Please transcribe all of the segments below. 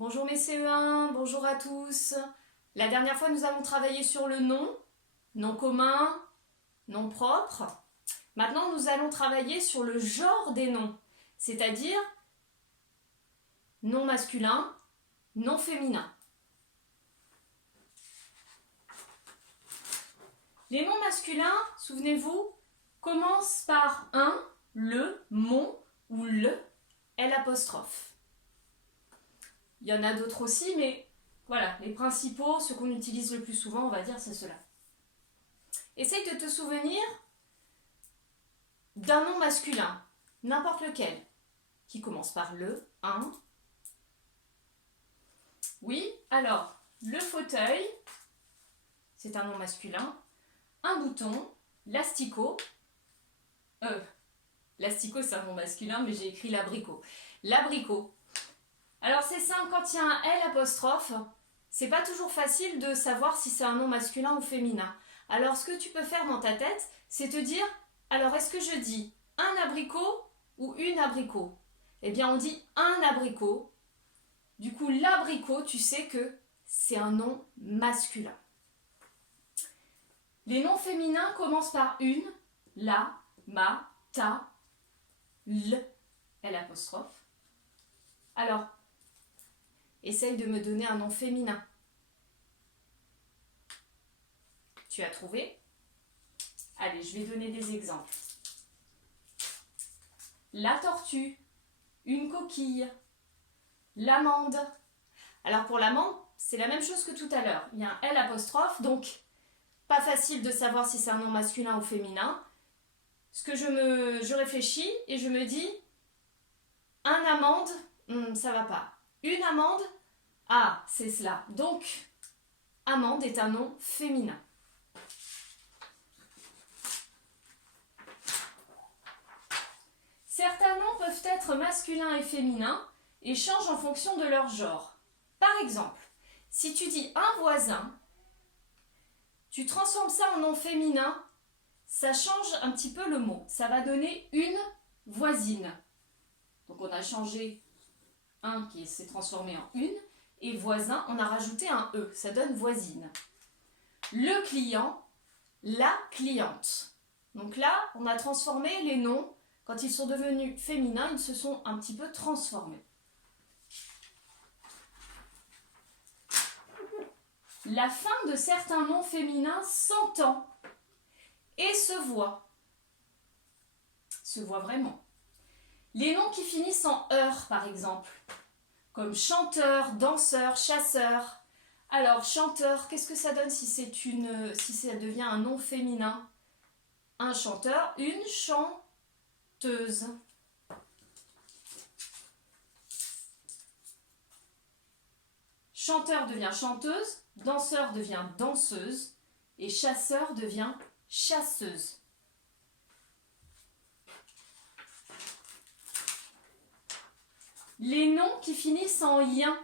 Bonjour mes CE1, bonjour à tous. La dernière fois, nous avons travaillé sur le nom, nom commun, nom propre. Maintenant, nous allons travailler sur le genre des noms, c'est-à-dire nom masculin, nom féminin. Les noms masculins, souvenez-vous, commencent par un, le, mon ou le, l'apostrophe. Il y en a d'autres aussi, mais voilà, les principaux, ceux qu'on utilise le plus souvent, on va dire, c'est ceux-là. Essaye de te souvenir d'un nom masculin, n'importe lequel, qui commence par le, un. Oui, alors, le fauteuil, c'est un nom masculin. Un bouton, l'asticot. L'asticot, c'est un nom masculin, mais j'ai écrit l'abricot. L'abricot. Alors c'est simple, quand il y a un L apostrophe, c'est pas toujours facile de savoir si c'est un nom masculin ou féminin. Alors ce que tu peux faire dans ta tête, c'est te dire, alors est-ce que je dis un abricot ou une abricot? Eh bien on dit un abricot. Du coup l'abricot, tu sais que c'est un nom masculin. Les noms féminins commencent par une, la, ma, ta, l, l'apostrophe. Alors, essaye de me donner un nom féminin. Tu as trouvé? Allez, je vais donner des exemples. La tortue, une coquille, l'amande. Alors pour l'amande, c'est la même chose que tout à l'heure. Il y a un L apostrophe, donc pas facile de savoir si c'est un nom masculin ou féminin. Ce que je réfléchis et je me dis, un amande, ça va pas. Une amande, ah, c'est cela. Donc, amande est un nom féminin. Certains noms peuvent être masculins et féminins et changent en fonction de leur genre. Par exemple, si tu dis un voisin, tu transformes ça en nom féminin, ça change un petit peu le mot. Ça va donner une voisine. Donc on a changé un qui s'est transformé en une, et voisin, on a rajouté un E, ça donne voisine. Le client, la cliente. Donc là, on a transformé les noms, quand ils sont devenus féminins, ils se sont un petit peu transformés. La fin de certains noms féminins s'entend et se voit. Se voit vraiment. Les noms qui finissent en heure, par exemple, comme chanteur, danseur, chasseur. Alors, chanteur, qu'est-ce que ça donne si ça devient un nom féminin? Un chanteur, une chanteuse. Chanteur devient chanteuse, danseur devient danseuse et chasseur devient chasseuse. Les noms qui finissent en ien.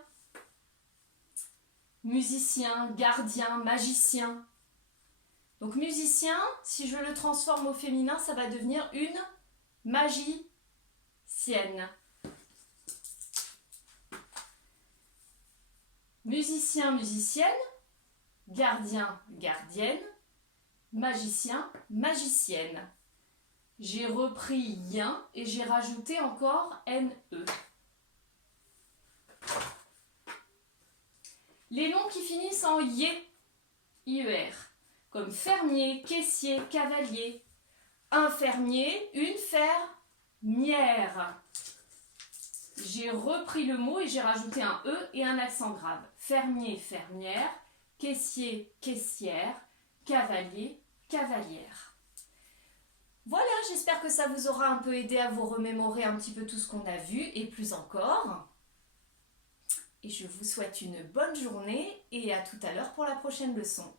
Musicien, gardien, magicien. Donc musicien, si je le transforme au féminin, ça va devenir une magicienne. Musicien, musicienne. Gardien, gardienne. Magicien, magicienne. J'ai repris ien et j'ai rajouté encore ne. Les noms qui finissent en ier, ier, comme fermier, caissier, cavalier. Un fermier, une fermière. J'ai repris le mot et j'ai rajouté un E et un accent grave. Fermier, fermière, caissier, caissière, cavalier, cavalière. Voilà, j'espère que ça vous aura un peu aidé à vous remémorer un petit peu tout ce qu'on a vu et plus encore. Et je vous souhaite une bonne journée et à tout à l'heure pour la prochaine leçon.